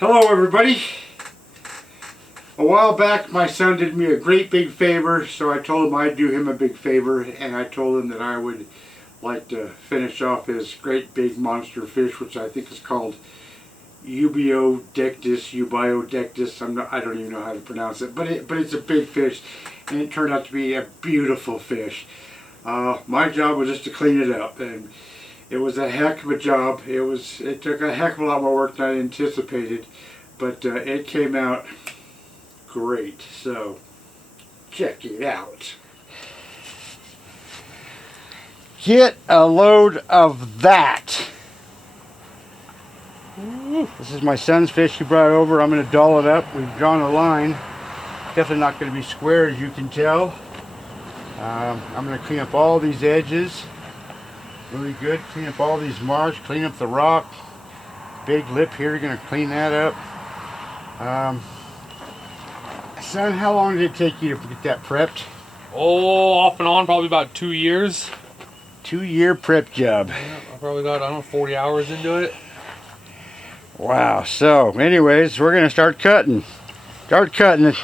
Hello everybody. A while back my son did me a great big favor, so I told him I'd do him a big favor, and I told him that I would like to finish off his great big monster fish, which I think is called Eubiodectes. I don't even know how to pronounce it, but it's a big fish, and it turned out to be a beautiful fish. My job was just to clean it up, and it was a heck of a job. It took a heck of a lot more work than I anticipated, but it came out great. So check it out. Get a load of that. This is my son's fish he brought over. I'm going to doll it up. We've drawn a line. Definitely not going to be square, as you can tell. I'm going to clean up all these edges. Really good. Clean up all these marks. Clean up the rock. Big lip here. You're going to clean that up. Son, how long did it take you to get that prepped? Oh, off and on, probably about 2 years. 2-year prep job. Yeah, I probably got, 40 hours into it. Wow. So, anyways, we're going to start cutting. Start cutting it.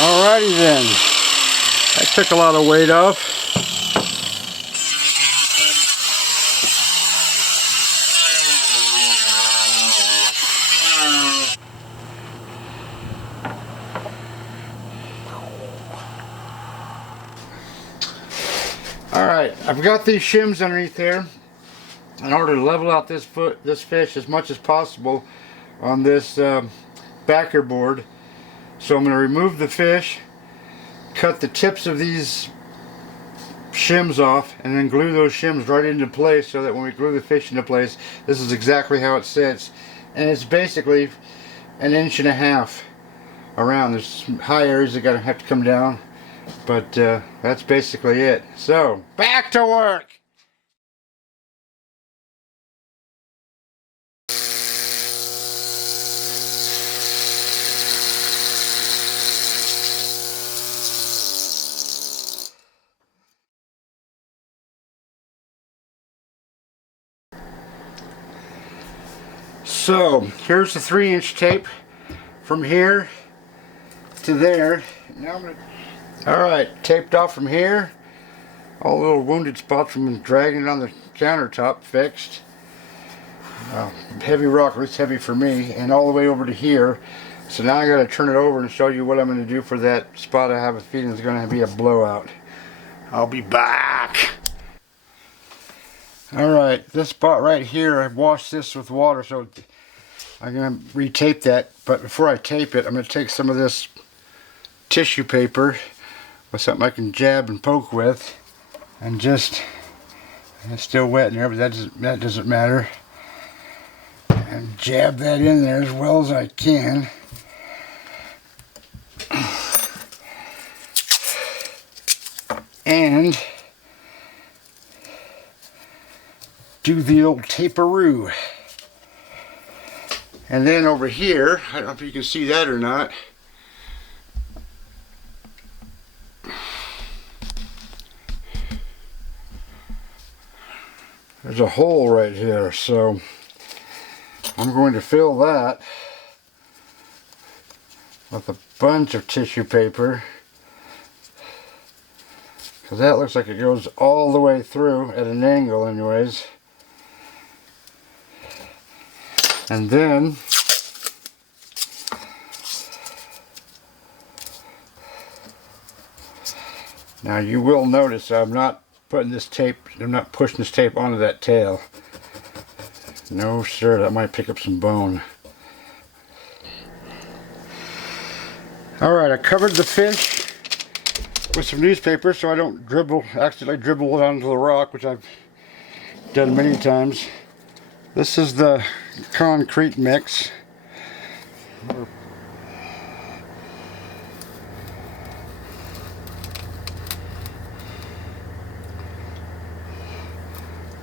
Alrighty then. That took a lot of weight off. Alright, I've got these shims underneath there in order to level out this fish as much as possible on this backer board. So I'm going to remove the fish, cut the tips of these shims off, and then glue those shims right into place so that when we glue the fish into place, this is exactly how it sits. And it's basically 1.5 inches around. There's some high areas that gotta have to come down, but that's basically it. So, back to work! So here's the 3-inch tape from here to there. Now I'm gonna, alright, taped off from here. All the little wounded spots from dragging it on the countertop fixed. Heavy rock, it's heavy for me, and all the way over to here. So now I gotta turn it over and show you what I'm gonna do for that spot. I have a feeling it's gonna be a blowout. I'll be back. Alright, this spot right here, I've washed this with water, so I'm going to retape that. But before I tape it, I'm going to take some of this tissue paper with something I can jab and poke with, and just, it's still wet in there, but that doesn't matter. And jab that in there as well as I can. And do the old taperoo. And then over here, I don't know if you can see that or not, there's a hole right here, so I'm going to fill that with a bunch of tissue paper, because that looks like it goes all the way through at an angle anyways. And then now you will notice I'm not putting this tape, I'm not pushing this tape onto that tail. No sir, that might pick up some bone. Alright, I covered the fish with some newspaper so I don't accidentally dribble it onto the rock, which I've done many times. This is the concrete mix.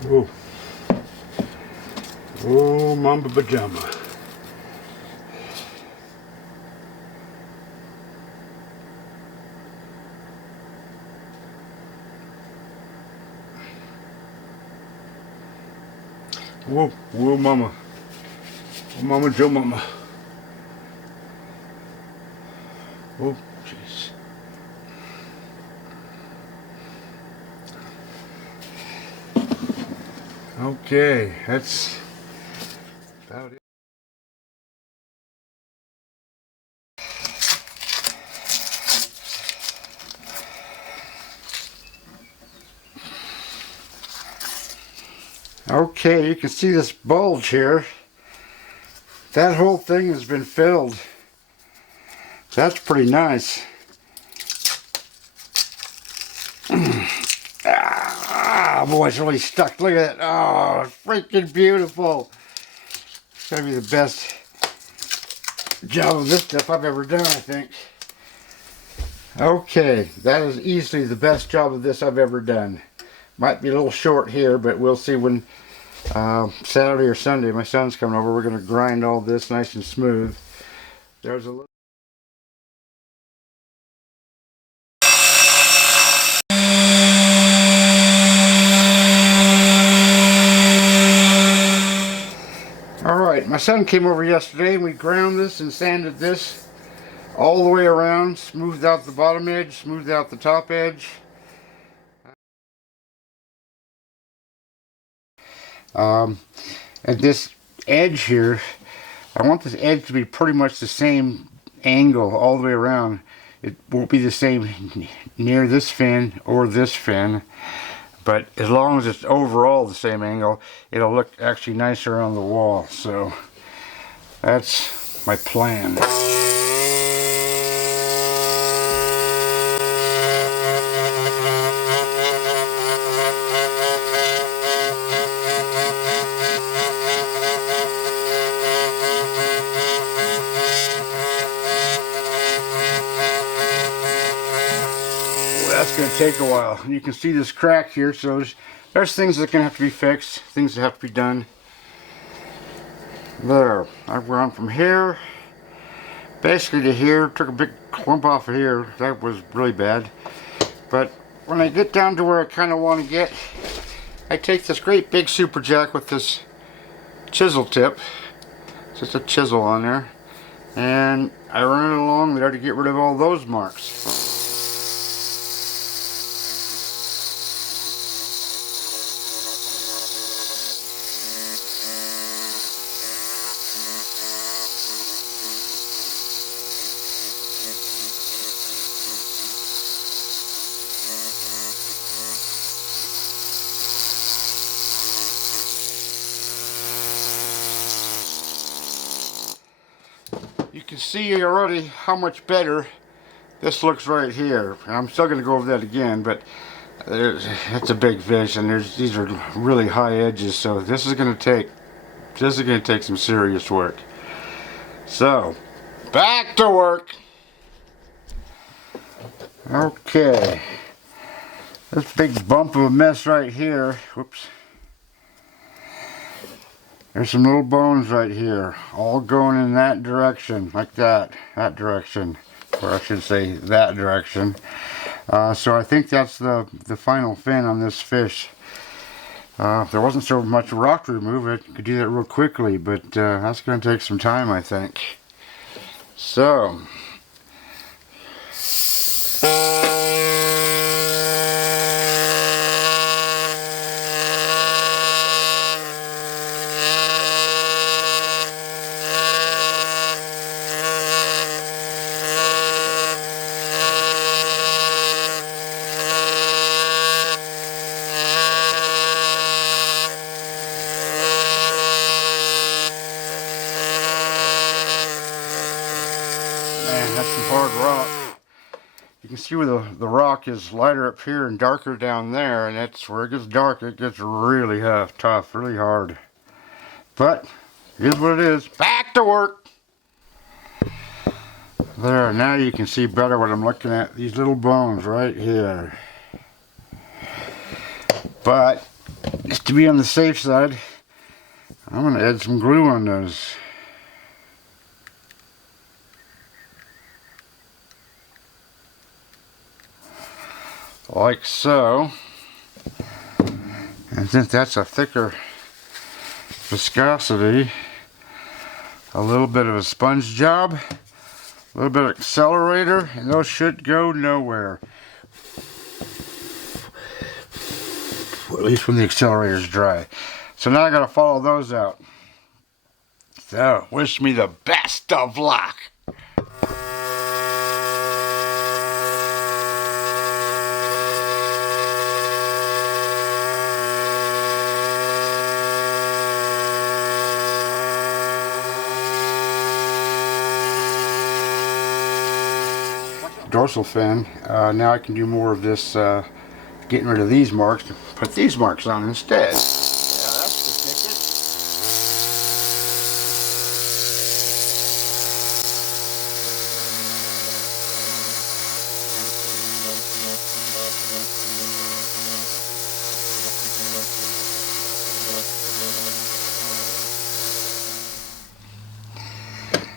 Ooh. Oh, mamba pajama. Whoa, whoa, mama. Oh, mama, Joe, mama. Oh, jeez. Okay, that's about it. Okay, you can see this bulge here. That whole thing has been filled. That's pretty nice. Ah, boy, it's really stuck. Look at that. Oh, freaking beautiful. It's gonna be the best job of this stuff I've ever done, I think. Okay, that is easily the best job of this I've ever done. Might be a little short here, but we'll see when Saturday or Sunday my son's coming over. We're going to grind all this nice and smooth. There's a little. Alright, my son came over yesterday and we ground this and sanded this all the way around, smoothed out the bottom edge, smoothed out the top edge. At this edge here, I want this edge to be pretty much the same angle all the way around. It won't be the same near this fin or this fin, but as long as it's overall the same angle, it'll look actually nicer on the wall. So that's my plan. That's going to take a while. You can see this crack here, so there's things that are going to have to be fixed, things that have to be done. There, I've gone from here basically to here, took a big clump off of here. That was really bad. But when I get down to where I kind of want to get, I take this great big super jack with this chisel tip, just a chisel on there, and I run it along there to get rid of all those marks. You can see already how much better this looks right here. I'm still going to go over that again, but it's a big fish, and these are really high edges, so this is going to take some serious work. So, back to work. Okay, this big bump of a mess right here. Whoops. There's some little bones right here, all going in that direction, like that direction, or I should say that direction. So I think that's the final fin on this fish. If there wasn't so much rock to remove, I could do that real quickly, but that's going to take some time, I think. So. Man, that's some hard rock. You can see where the rock is lighter up here and darker down there, and that's where it gets dark. It gets really tough, really hard. But it is what it is. Back to work. There, now you can see better what I'm looking at. These little bones right here. But just to be on the safe side, I'm going to add some glue on those. Like so. And since that's a thicker viscosity, a little bit of a sponge job, a little bit of accelerator, and those should go nowhere. At least when the accelerator's dry. So now I gotta follow those out. So, wish me the best of luck. Dorsal fin. Now I can do more of this getting rid of these marks and put these marks on instead. Yeah, that's the ticket.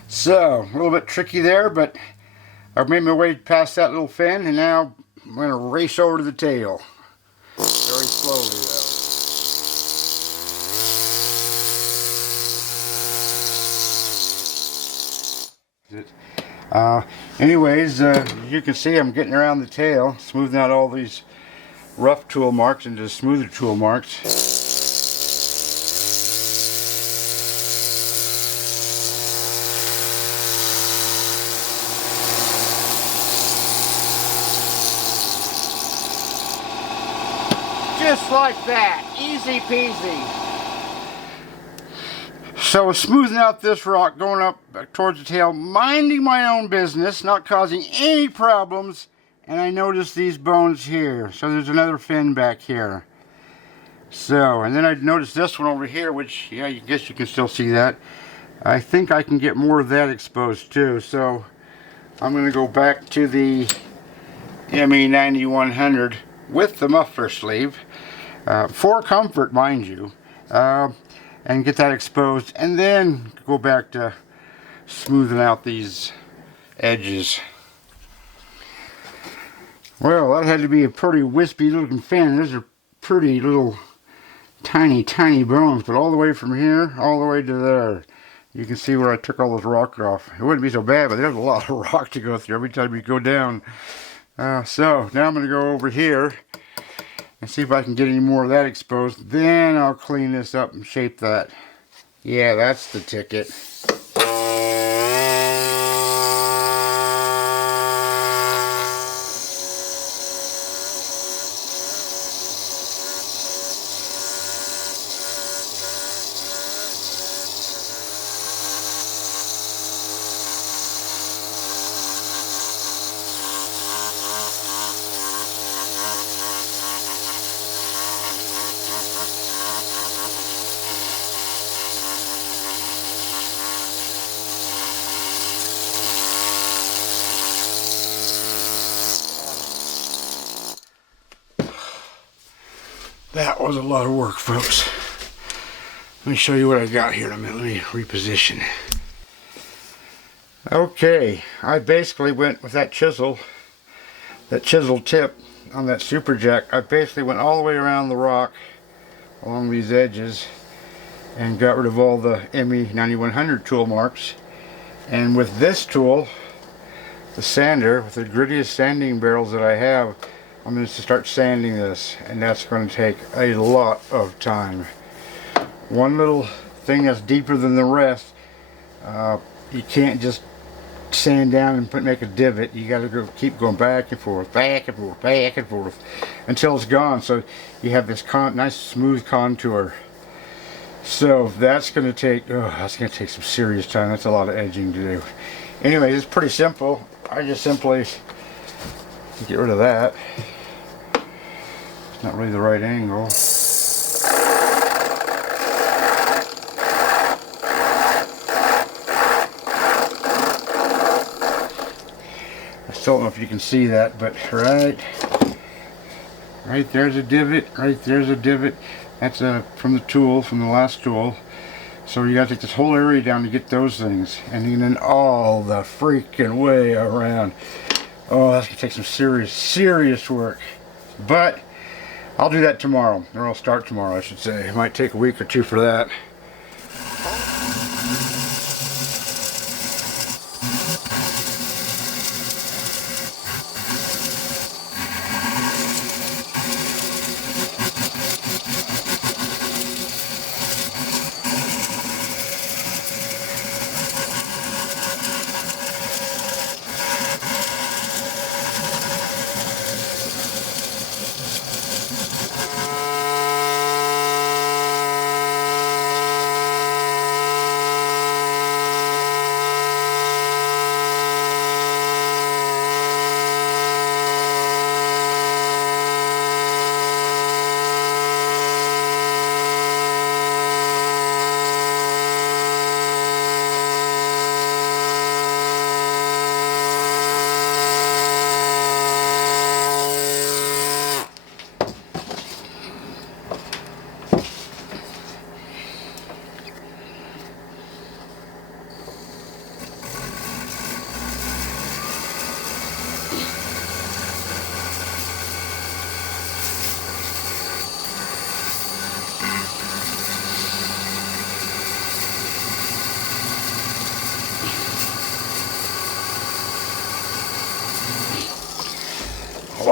So, a little bit tricky there, but I've made my way past that little fin, and now I'm going to race over to the tail. Very slowly, though. Anyways, you can see I'm getting around the tail, smoothing out all these rough tool marks into smoother tool marks. Just like that, easy peasy. So smoothing out this rock, going up towards the tail, minding my own business, not causing any problems, and I noticed these bones here. So there's another fin back here. So, and then I noticed this one over here, which, yeah, I guess you can still see that. I think I can get more of that exposed too. So I'm going to go back to the ME9100 with the muffler sleeve. For comfort, mind you, and get that exposed, and then go back to smoothing out these edges. Well, that had to be a pretty wispy looking fin. Those are pretty little tiny bones, but all the way from here all the way to there, you can see where I took all this rock off. It wouldn't be so bad, but there's a lot of rock to go through every time you go down. So now I'm going to go over here and see if I can get any more of that exposed. Then I'll clean this up and shape that. Yeah, that's the ticket. That was a lot of work, folks. Let me show you what I got here in a minute. Let me reposition. Okay, I basically went with that chisel tip on that super jack. I basically went all the way around the rock along these edges and got rid of all the ME9100 tool marks. And with this tool, the sander, with the grittiest sanding barrels that I have, I'm going to start sanding this, and that's going to take a lot of time. One little thing that's deeper than the rest, you can't just sand down and make a divot. You got to keep going back and forth, back and forth, back and forth until it's gone. So you have this nice smooth contour. So that's going to take some serious time. That's a lot of edging to do. Anyways, it's pretty simple. I just simply get rid of that. It's not really the right angle. I still don't know if you can see that, but right there's a divot, right there's a divot. That's from the last tool. So you gotta take this whole area down to get those things, and then all the freaking way around. Oh, that's gonna take some serious work. But I'll do that tomorrow, or I'll start tomorrow, I should say. It might take a week or two for that.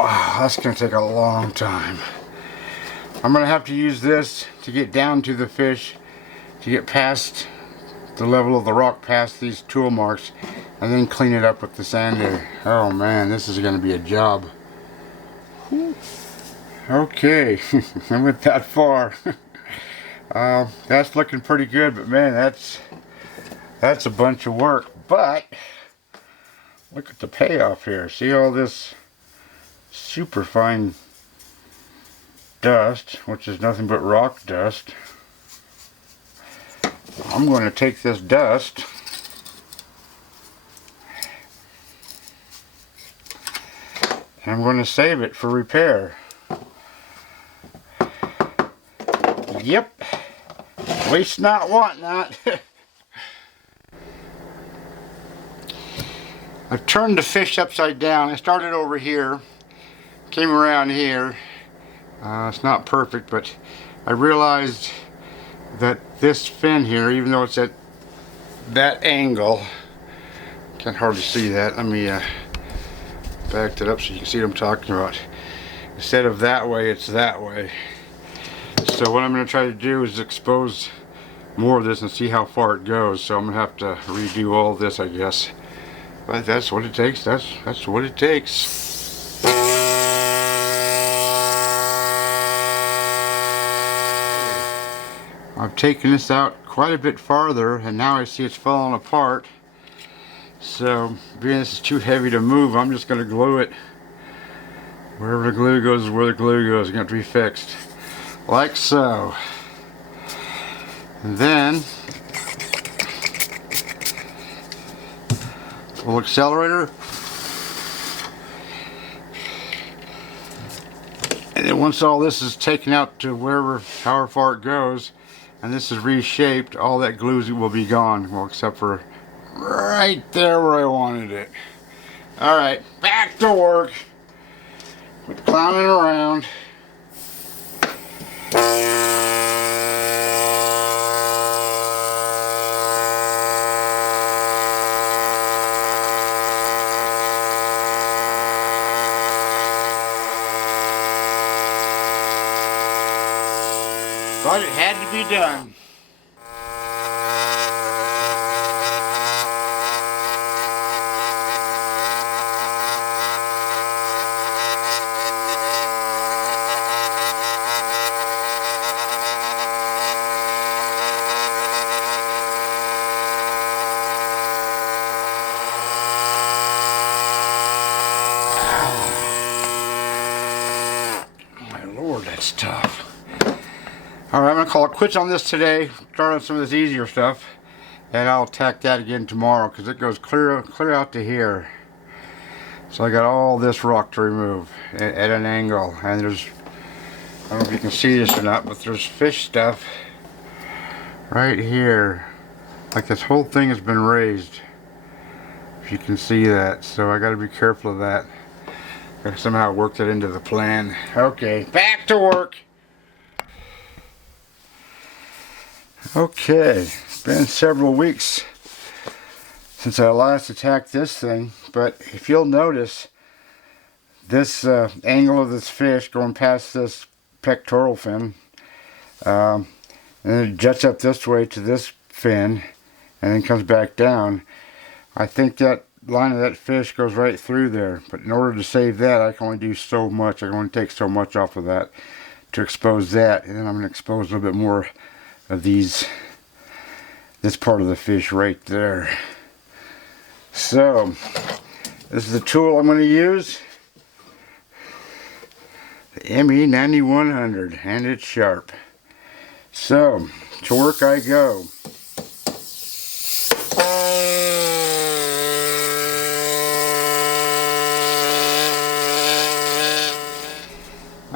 Wow, that's gonna take a long time. I'm gonna have to use this to get down to the fish, to get past the level of the rock, past these tool marks, and then clean it up with the sander. Oh man, this is gonna be a job. Okay, I went that far. That's looking pretty good, but man, that's a bunch of work. But look at the payoff here. See all this super fine dust, which is nothing but rock dust. I'm going to take this dust and I'm going to save it for repair. Yep, waste not, want not. I've turned the fish upside down. I started over here, came around here. It's not perfect, but I realized that this fin here, even though it's at that angle, can't hardly see that. Let me back it up so you can see what I'm talking about. Instead of that way, it's that way. So what I'm going to try to do is expose more of this and see how far it goes. So I'm going to have to redo all this, I guess. But that's what it takes. That's what it takes. I've taken this out quite a bit farther, and now I see it's falling apart. So being this is too heavy to move, I'm just going to glue it. Wherever the glue goes is where the glue goes. It's going to have to be fixed. Like so. And then full accelerator. And then once all this is taken out to wherever, however far it goes, and this is reshaped, all that glue will be gone. Well, except for right there where I wanted it. Alright, back to work. Quit clowning around. But it had to be done. My Lord, that's tough. Alright, I'm going to call it quits on this today, start on some of this easier stuff, and I'll attack that again tomorrow because it goes clear out to here. So I got all this rock to remove at an angle, and there's, I don't know if you can see this or not, but there's fish stuff right here. Like this whole thing has been raised, if you can see that, so I got to be careful of that. Got to somehow work that into the plan. Okay, back to work. Okay, it's been several weeks since I last attacked this thing, but if you'll notice, this angle of this fish going past this pectoral fin, and then it juts up this way to this fin, and then comes back down. I think that line of that fish goes right through there, but in order to save that, I can only do so much. I can only take so much off of that to expose that, and then I'm going to expose a little bit more of this part of the fish right there. So this is the tool I'm going to use, the ME9100, and it's sharp. So to work I go.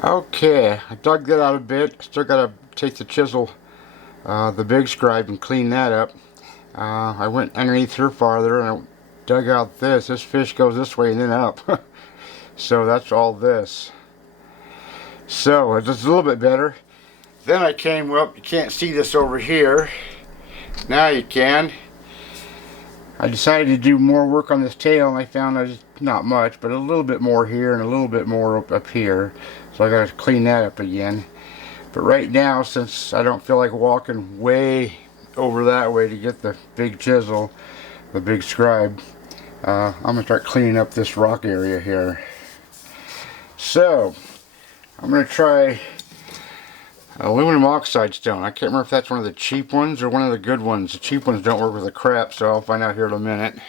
Okay, I dug that out a bit. Still got to take the chisel, the big scribe, and clean that up. I went underneath her farther and I dug out this. This fish goes this way and then up. So that's all this. So it's just a little bit better. Then I came up, you can't see this over here. Now you can. I decided to do more work on this tail, and I found I just not much, but a little bit more here and a little bit more up here. So I got to clean that up again. But right now, since I don't feel like walking way over that way to get the big chisel, the big scribe, I'm gonna start cleaning up this rock area here. So I'm gonna try aluminum oxide stone. I can't remember if that's one of the cheap ones or one of the good ones. The cheap ones don't work with the crap, so I'll find out here in a minute.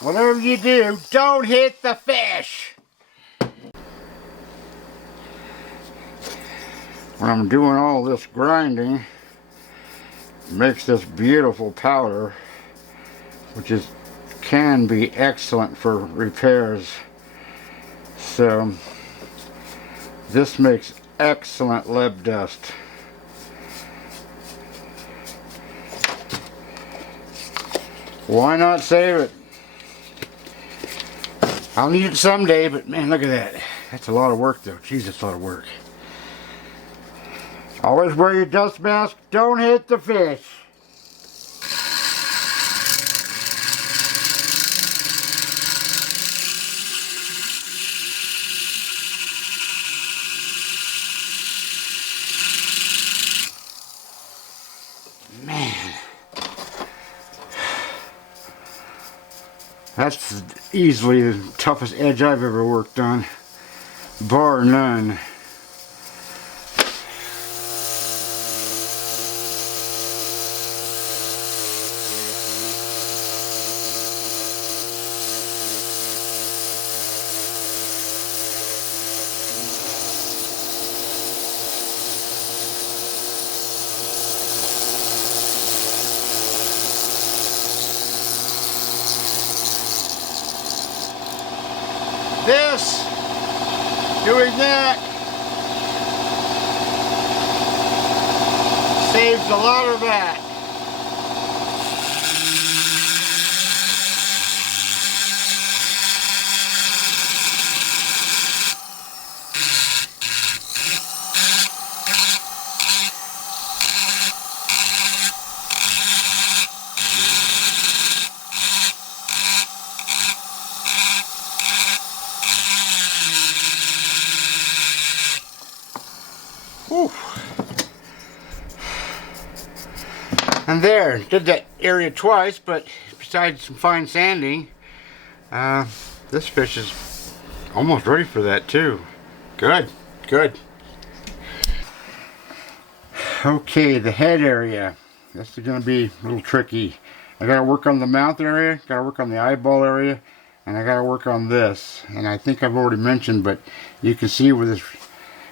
Whatever you do, don't hit the fish! When I'm doing all this grinding, it makes this beautiful powder, which can be excellent for repairs. So, this makes excellent lead dust. Why not save it? I'll need it someday, but man, look at that. That's a lot of work though. Jeez, that's a lot of work. Always wear your dust mask. Don't hit the fish. Man. That's easily the toughest edge I've ever worked on, bar none. This, doing that, saves a lot of that. Whew. And there, did that area twice, but besides some fine sanding, this fish is almost ready for that too. Good, good. Okay, the head area. This is going to be a little tricky. I got to work on the mouth area, got to work on the eyeball area, and I got to work on this. And I think I've already mentioned, but you can see where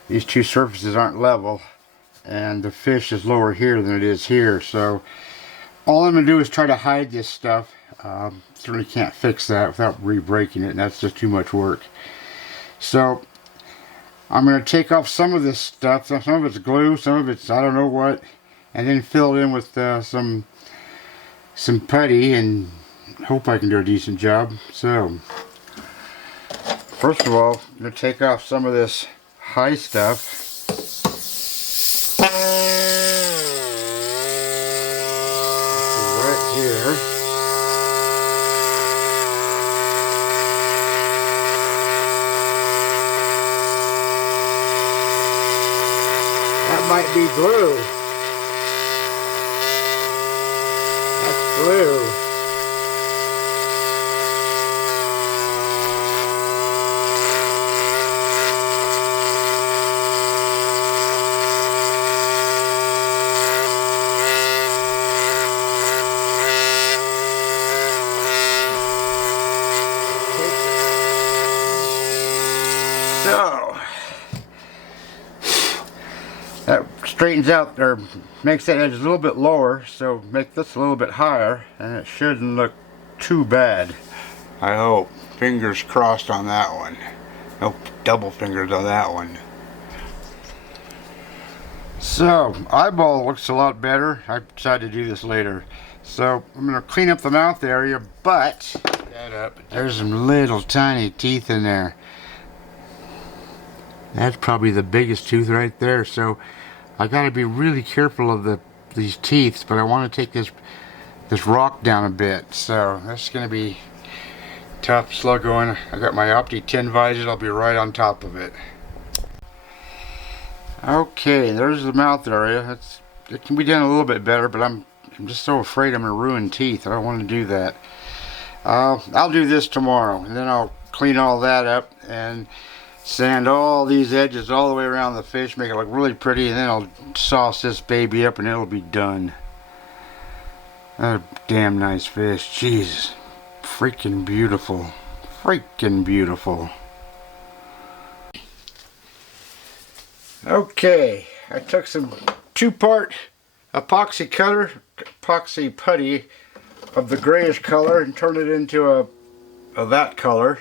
these two surfaces aren't level, and the fish is lower here than it is here. So all I'm going to do is try to hide this stuff. Certainly can't fix that without re-breaking it, and that's just too much work. So I'm going to take off some of this stuff. Some of it's glue, some of it's I don't know what, and then fill it in with some putty and hope I can do a decent job. So first of all, I'm going to take off some of this high stuff. Right here. That might be glue. That's glue. So that straightens out, or makes that edge a little bit lower, so make this a little bit higher, and it shouldn't look too bad. I hope. Fingers crossed on that one. Oh, double fingers on that one. So, eyeball looks a lot better. I decided to do this later. So, I'm going to clean up the mouth area, but there's some little tiny teeth in there. That's probably the biggest tooth right there. So, I got to be really careful of these teeth, but I want to take this rock down a bit. So, that's going to be tough, slow going. I got my Opti 10 visor. I'll be right on top of it. Okay, there's the mouth area. It can be done a little bit better, but I'm just so afraid I'm going to ruin teeth. I don't want to do that. I'll do this tomorrow, and then I'll clean all that up and sand all these edges all the way around the fish, make it look really pretty, and then I'll sauce this baby up and it'll be done. A damn nice fish. Jeez. Freaking beautiful. Freaking beautiful. Okay, I took some 2-part epoxy putty of the grayish color and turned it into that color.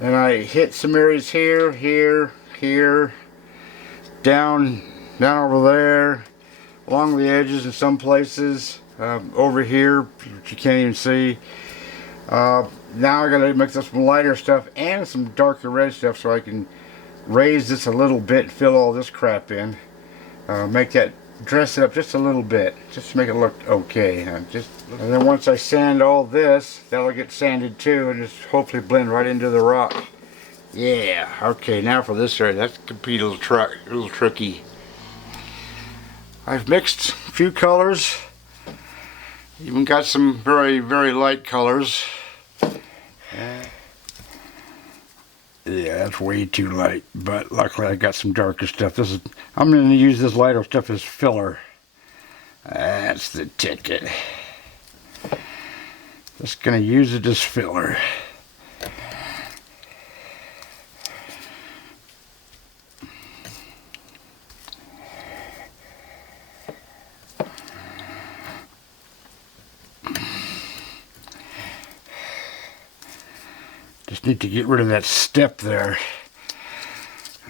And I hit some areas here, here, down over there, along the edges in some places, over here, which you can't even see. Now I gotta mix up some lighter stuff and some darker red stuff so I can raise this a little bit and fill all this crap in. Dress it up just a little bit, just to make it look okay. And then once I sand all this, that'll get sanded too and just hopefully blend right into the rock. Yeah, okay, now for this area, that could be a little tricky. I've mixed a few colors, even got some very, very light colors. Yeah, that's way too light, but luckily I got some darker stuff. I'm going to use this lighter stuff as filler. That's the ticket. Just going to use it as filler. Just need to get rid of that step there.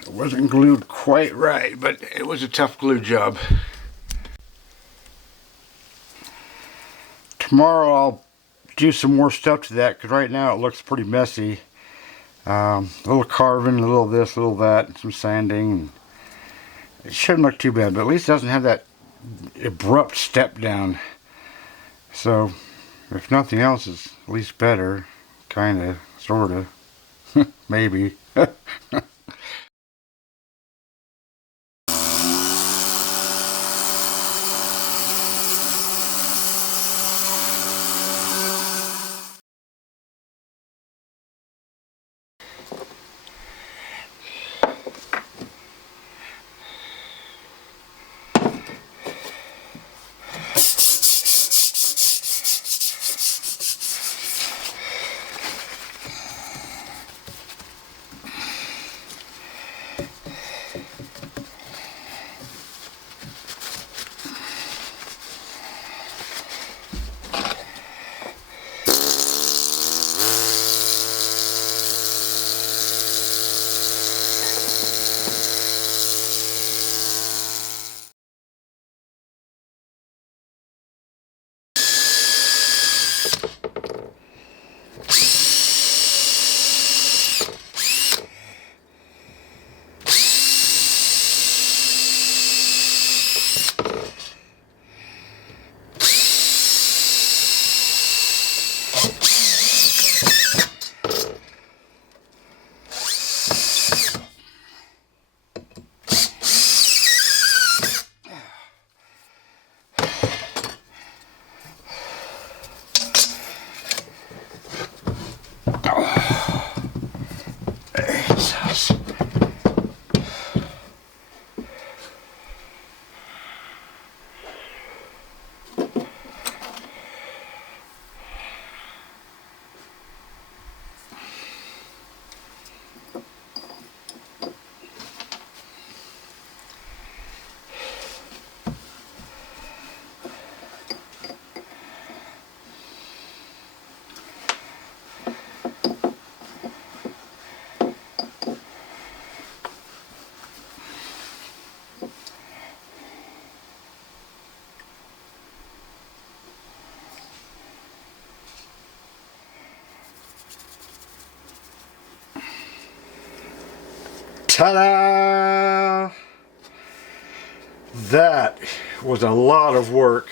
It wasn't glued quite right, but it was a tough glue job. Tomorrow I'll do some more stuff to that, because right now it looks pretty messy. A little carving, a little this, a little that, some sanding. It shouldn't look too bad, but at least it doesn't have that abrupt step down. So, if nothing else, it's at least better. Kinda, sorta, maybe. Ta-da! That was a lot of work.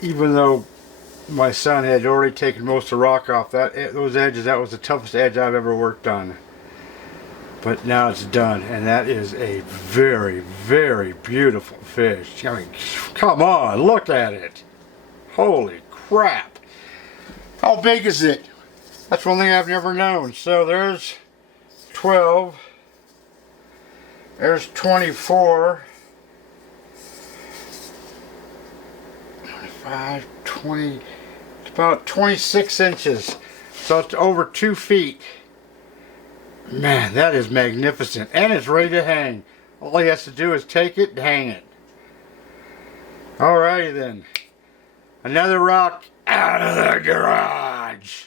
Even though my son had already taken most of the rock off those edges, that was the toughest edge I've ever worked on. But now it's done, and that is a very, very beautiful fish. I mean, come on, look at it. Holy crap. How big is it? That's one thing I've never known. So there's 12. There's 24. 25, 20, it's about 26 inches. So it's over 2 feet. Man, that is magnificent. And it's ready to hang. All he has to do is take it and hang it. Alrighty then. Another rock out of the garage.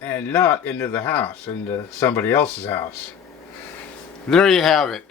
And not into the house, into somebody else's house. There you have it.